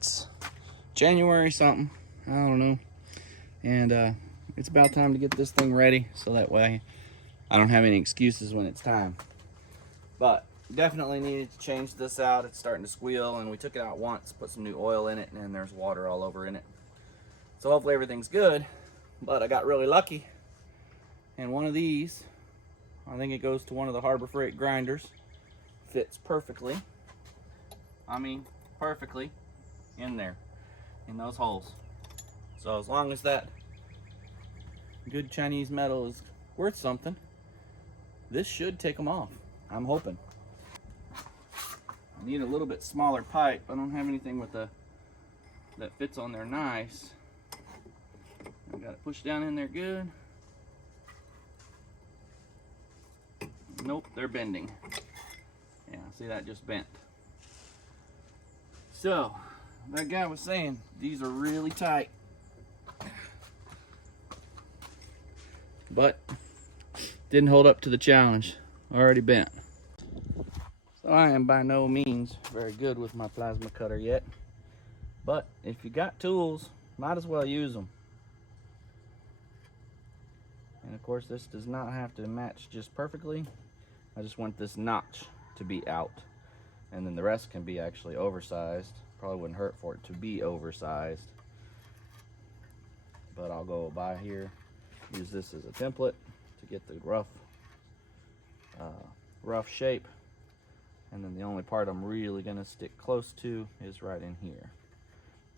It's January something, I don't know. And it's about time to get this thing ready so that way I don't have any excuses when it's time. But definitely needed to change this out. It's starting to squeal, and we took it out once, put some new oil in it, and there's water all over in it. So hopefully everything's good. But I got really lucky, and one of these, I think it goes to one of the Harbor Freight grinders, fits perfectly. I mean, perfectly in there, in those holes. So as long as that good Chinese metal is worth something, this should take them off. I'm hoping. I need a little bit smaller pipe. I don't have anything with that fits on there nice. I got it pushed down in there good. Nope, they're bending. Yeah, see, that just bent. So, that guy was saying these are really tight. But didn't hold up to the challenge. Already bent. So I am by no means very good with my plasma cutter yet. But if you got tools, might as well use them. And of course, this does not have to match just perfectly. I just want this notch to be out. And then the rest can be actually oversized. Probably wouldn't hurt for it to be oversized. But I'll go by here, use this as a template to get the rough shape. And then the only part I'm really gonna stick close to is right in here.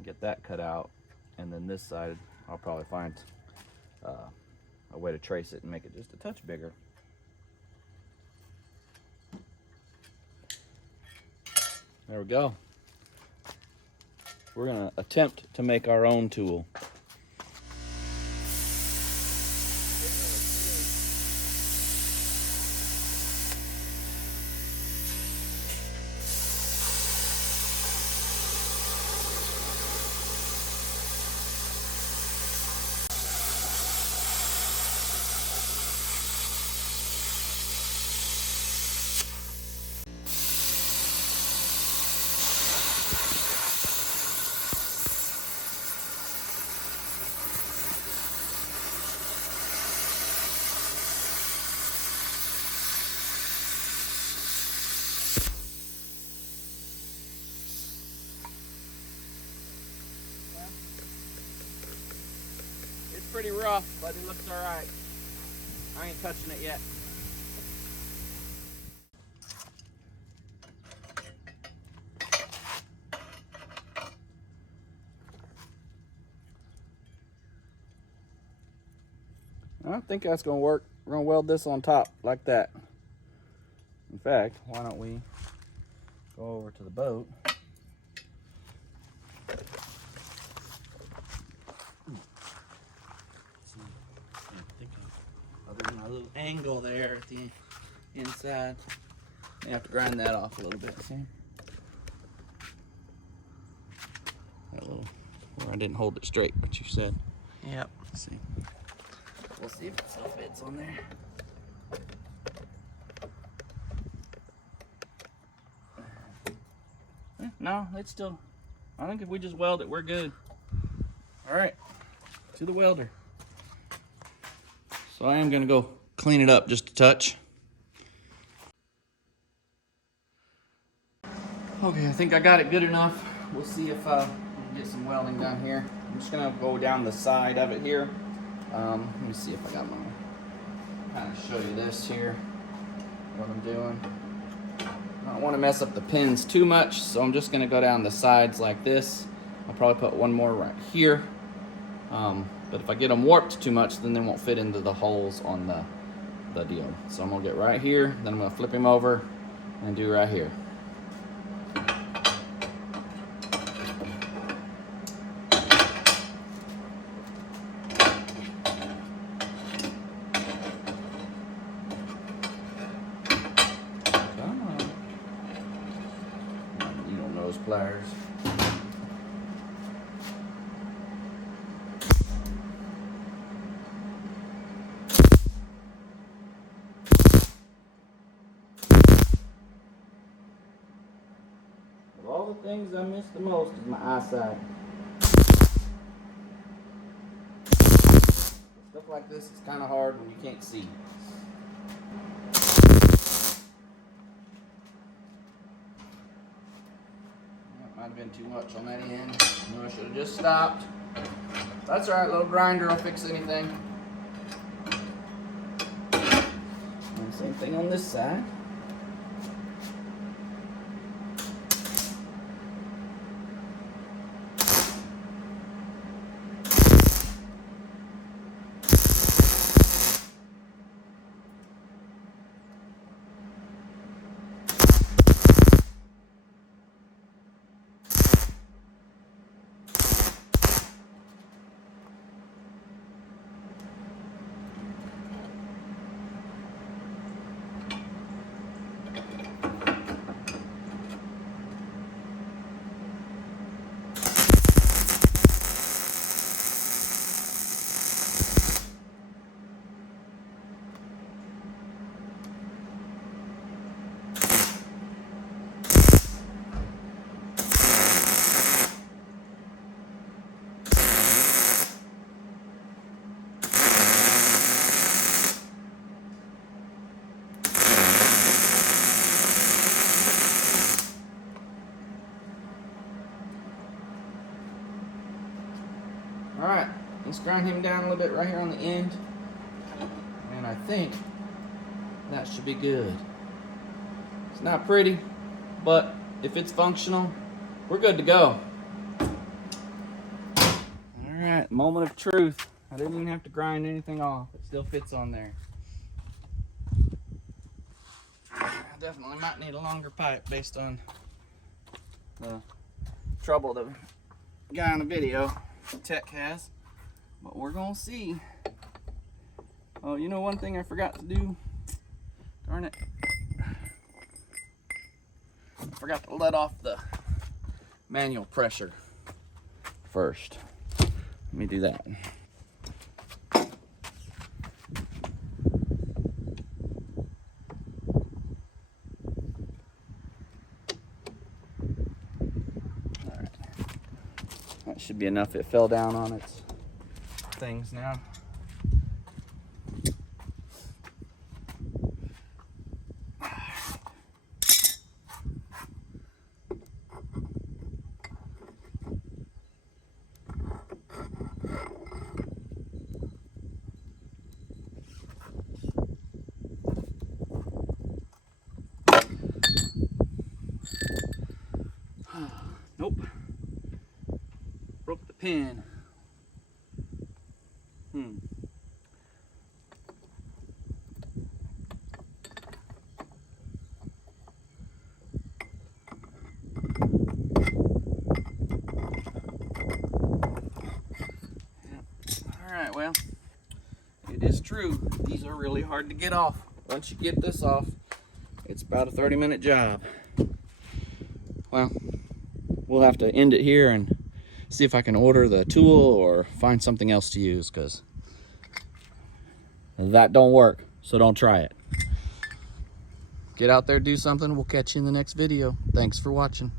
Get that cut out, and then this side I'll probably find a way to trace it and make it just a touch bigger. There we go. We're gonna attempt to make our own tool. Pretty rough, but it looks all right. I ain't touching it yet. I think that's gonna work. We're gonna weld this on top like that. In fact, why don't we go over to the boat? A little angle there at the inside. You have to grind that off a little bit, see? That little, where I didn't hold it straight, what you said. Yep. Let's see. We'll see if it still fits on there. No, it's still, I think if we just weld it, we're good. All right, to the welder. So I am gonna go clean it up just a touch. Okay, I think I got it good enough. We'll see if we can get some welding done here. I'm just gonna go down the side of it here. Let me see if I got my, kind of show you this here, what I'm doing. I don't want to mess up the pins too much, so I'm just gonna go down the sides like this. I'll probably put one more right here. But if I get them warped too much, then they won't fit into the holes on the deal. So I'm gonna get right here, then I'm gonna flip him over and do right here. Come on. Needle nose pliers. couple things I miss the most is my eyesight. Stuff like this is kind of hard when you can't see. That might have been too much on that end. I should have just stopped. That's alright, little grinder will fix anything. And same thing on this side. Alright, let's grind him down a little bit right here on the end. And I think that should be good. It's not pretty, but if it's functional, we're good to go. Alright, moment of truth. I didn't even have to grind anything off. It still fits on there. I definitely might need a longer pipe based on the trouble the guy on the video tech has, but we're gonna see. Oh, you know one thing I forgot to do? Darn it. I forgot to let off the manual pressure first. Let me do that. That should be enough. It fell down on its things now. Nope. Broke the pin. Alright, well, it is true. These are really hard to get off. Once you get this off, it's about a 30-minute job. Well, we'll have to end it here and see if I can order the tool or find something else to use, because that don't work, so don't try it. Get out there, do something. We'll catch you in the next video. Thanks for watching.